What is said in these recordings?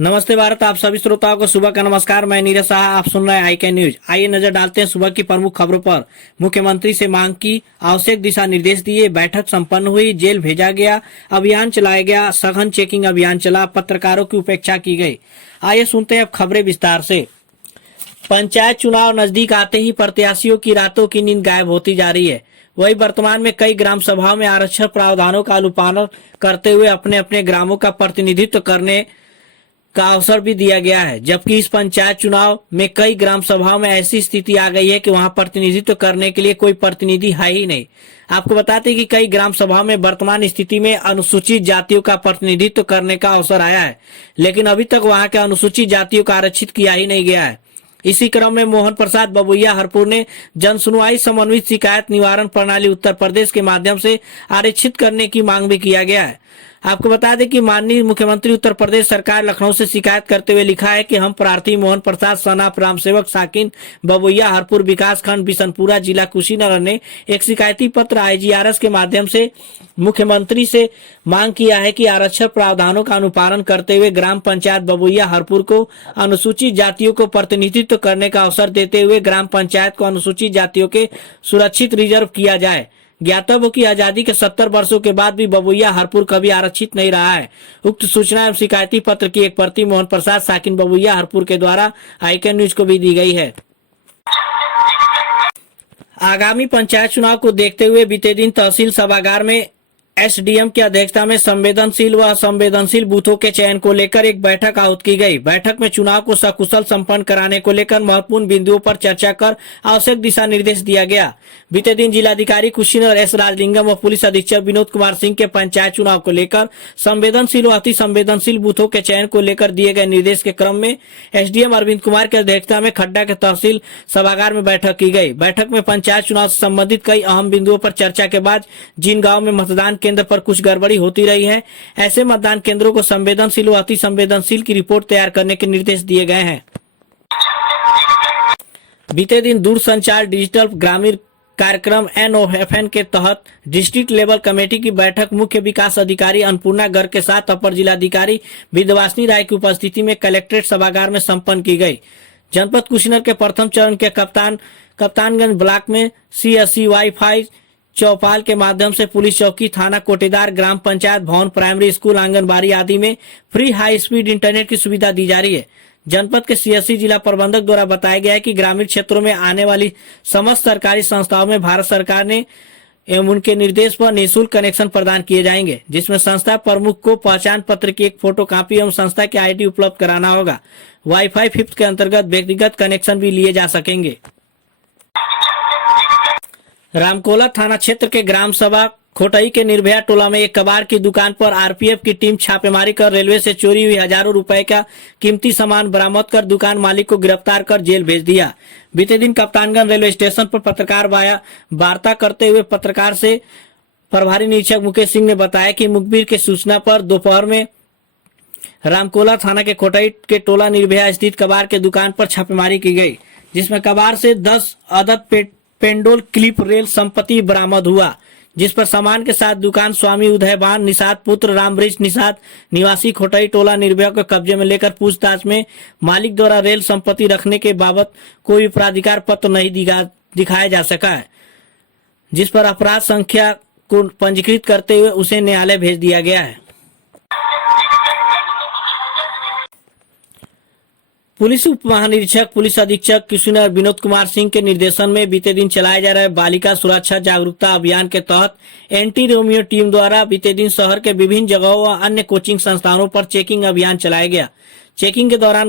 नमस्ते भारत। आप सभी श्रोताओं को सुबह का नमस्कार। मैं नीरज शाह, आप सुन रहे हैं IK न्यूज। आइए नजर डालते हैं सुबह की प्रमुख खबरों पर। मुख्यमंत्री से मांग की, आवश्यक दिशा निर्देश दिए, बैठक संपन्न हुई, जेल भेजा गया, अभियान चलाया गया, सघन चेकिंग अभियान चला, पत्रकारों की उपेक्षा की गई। आइए सुनते हैं अब खबरें विस्तार से। पंचायत चुनाव नजदीक आते ही प्रत्याशियों की रातों की नींद गायब होती जा रही है। वही वर्तमान में कई ग्राम सभाओं में आरक्षण प्रावधानों का अनुपालन करते हुए अपने अपने ग्रामों का प्रतिनिधित्व करने का अवसर भी दिया गया है, जबकि इस पंचायत चुनाव में कई ग्राम सभाओं में ऐसी स्थिति आ गई है कि वहां प्रतिनिधित्व करने के लिए कोई प्रतिनिधि है ही नहीं। आपको बताते हैं कि कई ग्राम सभाओं में वर्तमान स्थिति में अनुसूचित जातियों का प्रतिनिधित्व करने का अवसर आया है, लेकिन अभी तक वहां के अनुसूचित जातियों का आरक्षित किया ही नहीं गया है। इसी क्रम में मोहन प्रसाद बबुइया हरपुर ने जन सुनवाई समन्वित शिकायत निवारण प्रणाली उत्तर प्रदेश के माध्यम से आरक्षित करने की मांग भी किया गया है। आपको बता दें कि माननीय मुख्यमंत्री उत्तर प्रदेश सरकार लखनऊ से शिकायत करते हुए लिखा है कि हम प्रार्थी मोहन प्रसाद सनाफ राम सेवक साकिन बबुइया हरपुर विकास खंड बिशनपुरा जिला कुशीनगर ने एक शिकायती पत्र IGRS के माध्यम से मुख्यमंत्री से मांग किया है कि आरक्षण प्रावधानों का अनुपालन करते हुए ग्राम पंचायत बबुइया हरपुर को अनुसूचित जातियों को प्रतिनिधित्व करने का अवसर देते हुए ग्राम पंचायत को अनुसूचित जातियों के सुरक्षित रिजर्व किया जाए। ज्ञातव्य की आजादी के 70 वर्षों के बाद भी बबुइया हरपुर कभी आरक्षित नहीं रहा है। उक्त सूचना एवं शिकायती पत्र की एक प्रति मोहन प्रसाद साकिन बबुइया हरपुर के द्वारा IK न्यूज को भी दी गई है। आगामी पंचायत चुनाव को देखते हुए बीते दिन तहसील सभागार में SDM की अध्यक्षता में संवेदनशील व असंवेदनशील बूथों के चयन को लेकर एक बैठक आहूत की गई। बैठक में चुनाव को सकुशल संपन्न कराने को लेकर महत्वपूर्ण बिंदुओं पर चर्चा कर आवश्यक दिशा निर्देश दिया गया। बीते दिन जिलाधिकारी कुशीनगर S राजलिंगम व पुलिस अधीक्षक विनोद कुमार सिंह के पंचायत चुनाव को लेकर संवेदनशील व अति संवेदनशील बूथों के चयन को लेकर दिए गए निर्देश के क्रम में SDM अरविंद कुमार की अध्यक्षता में खड्डा के तहसील सभागार में बैठक की गई। बैठक में पंचायत चुनाव से संबंधित कई अहम बिंदुओं पर चर्चा के बाद जिन गाँव में मतदान केंद्र पर कुछ गड़बड़ी होती रही है, ऐसे मतदान केंद्रों को संवेदनशील व अति संवेदनशील की रिपोर्ट तैयार करने के निर्देश दिए गए हैं। बीते दिन दूरसंचार डिजिटल ग्रामीण कार्यक्रम NOFN के तहत डिस्ट्रिक्ट लेवल कमेटी की बैठक मुख्य विकास अधिकारी अन्नपूर्णा गर्ग के साथ अपर जिलाधिकारी विंध्यवासिनी राय की उपस्थिति में कलेक्ट्रेट सभागार में संपन्न की गई। जनपद कुशीनगर के प्रथम चरण के कप्तानगंज ब्लॉक में CSC वाईफाई चौपाल के माध्यम से पुलिस चौकी, थाना कोटेदार, ग्राम पंचायत भवन, प्राइमरी स्कूल, आंगनबाड़ी आदि में फ्री हाई स्पीड इंटरनेट की सुविधा दी जा रही है। जनपद के CSC जिला प्रबंधक द्वारा बताया गया है कि ग्रामीण क्षेत्रों में आने वाली समस्त सरकारी संस्थाओं में भारत सरकार ने एवं उनके निर्देश पर निःशुल्क कनेक्शन प्रदान किए जाएंगे, जिसमें संस्था प्रमुख को पहचान पत्र की एक फोटोकॉपी एवं संस्था की ID उपलब्ध कराना होगा। वाईफाई 5th के अंतर्गत व्यक्तिगत कनेक्शन भी लिए जा सकेंगे। रामकोला थाना क्षेत्र के ग्राम सभा खोटई के निर्भया टोला में एक कबाड़ की दुकान पर RPF की टीम छापेमारी कर रेलवे से चोरी हुई हजारों रुपए का कीमती सामान बरामद कर दुकान मालिक को गिरफ्तार कर जेल भेज दिया। बीते दिन कप्तानगंज रेलवे स्टेशन पर पत्रकार वार्ता करते हुए पत्रकार से प्रभारी निरीक्षक मुकेश सिंह ने बताया कि मुखबिर के सूचना पर दोपहर में रामकोला थाना के खोटई के टोला निर्भया स्थित कबाड़ के दुकान पर छापेमारी की गई, जिसमें कबाड़ से 10 अदद पेंडोल क्लिप रेल संपत्ति बरामद हुआ, जिस पर सामान के साथ दुकान स्वामी उदयभान निषाद पुत्र रामवृक्ष निषाद निवासी खोटई टोला निर्भया को कब्जे में लेकर पूछताछ में मालिक द्वारा रेल संपत्ति रखने के बाबत कोई प्राधिकार पत्र नहीं दिखाया जा सका है, जिस पर अपराध संख्या को पंजीकृत करते हुए उसे न्यायालय भेज दिया गया है। पुलिस उप महानिरीक्षक पुलिस अधीक्षक कुशीनगर विनोद कुमार सिंह के निर्देशन में बीते दिन चलाए जा रहे बालिका सुरक्षा जागरूकता अभियान के तहत एंटी रोमियो टीम द्वारा बीते दिन शहर के विभिन्न जगहों व अन्य कोचिंग संस्थानों पर चेकिंग अभियान चलाया गया। चेकिंग के दौरान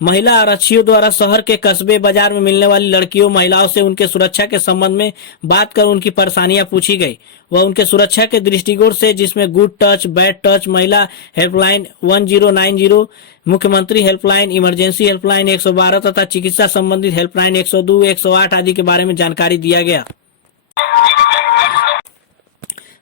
महिला आरक्षियों द्वारा शहर के कस्बे बाजार में मिलने वाली लड़कियों महिलाओं से उनके सुरक्षा के संबंध में बात कर उनकी परेशानियां पूछी गई व उनके सुरक्षा के दृष्टिकोण से, जिसमें गुड टच, बैड टच, महिला हेल्पलाइन 1090, मुख्यमंत्री हेल्पलाइन, इमरजेंसी हेल्पलाइन 112 तथा चिकित्सा संबंधित हेल्पलाइन 102, 108 आदि के बारे में जानकारी दिया गया।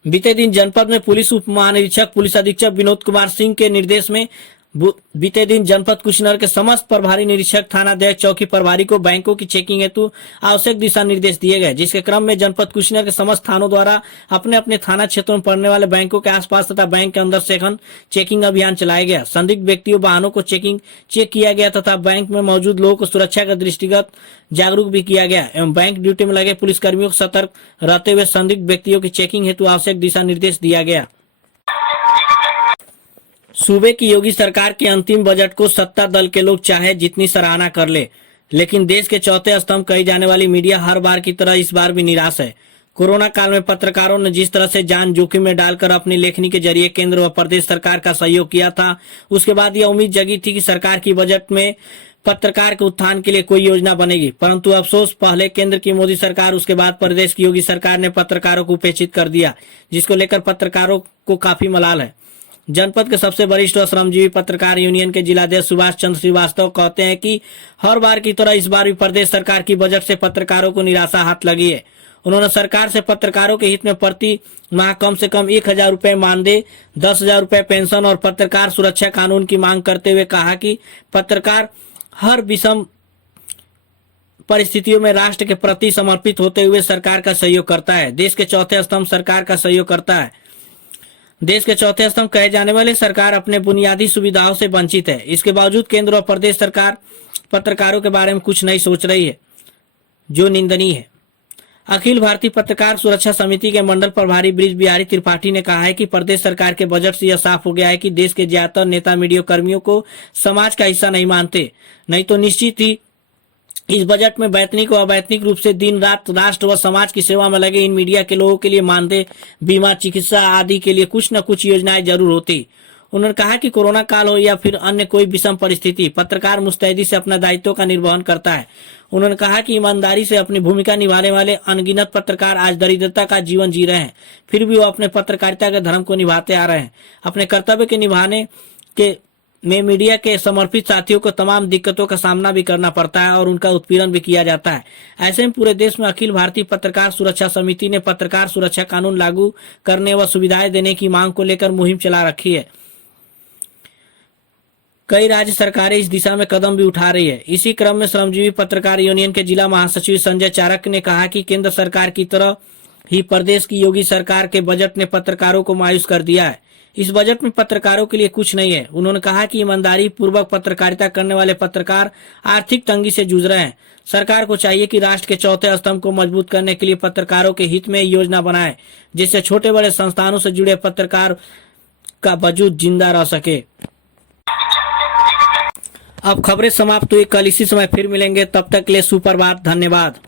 बीते दिन जनपद में पुलिस उप महानिरीक्षक पुलिस अधीक्षक विनोद कुमार सिंह के निर्देश में बीते दिन जनपद कुशीनगर के समस्त प्रभारी निरीक्षक, थानाध्यक्ष, चौकी प्रभारी को बैंकों की चेकिंग हेतु आवश्यक दिशा निर्देश दिए गए, जिसके क्रम में जनपद कुशीनगर के समस्त थानों द्वारा अपने अपने थाना क्षेत्रों में पड़ने वाले बैंकों के आसपास तथा बैंक के अंदर सघन चेकिंग अभियान चलाया गया। संदिग्ध व्यक्तियों, वाहनों को चेक किया गया तथा बैंक में मौजूद लोगों को सुरक्षा के दृष्टिगत जागरूक भी किया गया एवं बैंक ड्यूटी में लगे पुलिसकर्मियों को सतर्क रहते हुए संदिग्ध व्यक्तियों की चेकिंग हेतु आवश्यक दिशा निर्देश दिया गया। सूबे की योगी सरकार के अंतिम बजट को सत्ता दल के लोग चाहे जितनी सराहना कर ले, लेकिन देश के चौथे स्तंभ कही जाने वाली मीडिया हर बार की तरह इस बार भी निराश है। कोरोना काल में पत्रकारों ने जिस तरह से जान जोखिम में डालकर अपनी लेखनी के जरिए केंद्र व प्रदेश सरकार का सहयोग किया था, उसके बाद यह उम्मीद जगी थी कि सरकार की बजट में पत्रकार के उत्थान के लिए कोई योजना बनेगी, परंतु अफसोस, पहले केंद्र की मोदी सरकार, उसके बाद प्रदेश की योगी सरकार ने पत्रकारों को उपेक्षित कर दिया, जिसको लेकर पत्रकारों को काफी मलाल है। जनपद के सबसे वरिष्ठ और श्रमजीवी पत्रकार यूनियन के जिलाध्यक्ष सुभाष चंद्र श्रीवास्तव कहते हैं कि हर बार की तरह इस बार भी प्रदेश सरकार की बजट से पत्रकारों को निराशा हाथ लगी है। उन्होंने सरकार से पत्रकारों के हित में प्रति माह कम से कम 1000 रुपए मानदेय, 10,000 रुपए पेंशन और पत्रकार सुरक्षा कानून की मांग करते हुए कहा कि पत्रकार हर विषम परिस्थितियों में राष्ट्र के प्रति समर्पित होते हुए सरकार का सहयोग करता है। देश के चौथे स्तंभ सरकार का सहयोग करता है। देश के चौथे स्तंभ कहे जाने वाले सरकार अपने बुनियादी सुविधाओं से वंचित है। इसके बावजूद केंद्र और प्रदेश सरकार पत्रकारों के बारे में कुछ नहीं सोच रही है, जो निंदनीय है। अखिल भारतीय पत्रकार सुरक्षा समिति के मंडल प्रभारी ब्रिज बिहारी त्रिपाठी ने कहा है कि प्रदेश सरकार के बजट से यह साफ हो गया है कि देश के ज्यादातर नेता मीडिया कर्मियों को समाज का हिस्सा नहीं मानते, नहीं तो निश्चित ही इस बजट में वैतनिक व अवैतनिक रूप से दिन रात राष्ट्र व समाज की सेवा में लगे इन मीडिया के लोगों के लिए मानदेय, बीमा, चिकित्सा आदि के लिए कुछ न कुछ योजनाएं जरूर होती। उन्होंने कहा कि कोरोना काल हो या फिर अन्य कोई विषम परिस्थिति, पत्रकार मुस्तैदी से अपना दायित्व का निर्वहन करता है। उन्होंने कहा कि ईमानदारी से अपनी भूमिका निभाने वाले अनगिनत पत्रकार आज दरिद्रता का जीवन जी रहे हैं, फिर भी वो अपने पत्रकारिता के धर्म को निभाते आ रहे हैं। अपने कर्तव्य के निभाने के में मीडिया के समर्पित साथियों को तमाम दिक्कतों का सामना भी करना पड़ता है और उनका उत्पीड़न भी किया जाता है। ऐसे में पूरे देश में अखिल भारतीय पत्रकार सुरक्षा समिति ने पत्रकार सुरक्षा कानून लागू करने व सुविधाएं देने की मांग को लेकर मुहिम चला रखी है। कई राज्य सरकारें इस दिशा में कदम भी उठा रही है। इसी क्रम में श्रमजीवी पत्रकार यूनियन के जिला महासचिव संजय चारक ने कहा कि केंद्र सरकार की तरह ही प्रदेश की योगी सरकार के बजट ने पत्रकारों को मायूस कर दिया है। इस बजट में पत्रकारों के लिए कुछ नहीं है। उन्होंने कहा कि ईमानदारी पूर्वक पत्रकारिता करने वाले पत्रकार आर्थिक तंगी से जूझ रहे हैं। सरकार को चाहिए कि राष्ट्र के चौथे स्तंभ को मजबूत करने के लिए पत्रकारों के हित में योजना बनाए, जिससे छोटे बड़े संस्थानों से जुड़े पत्रकार का वजूद जिंदा रह सके। अब खबरें समाप्त हुई। कल इसी समय फिर मिलेंगे, तब तक के लिए सुप्रभात। धन्यवाद।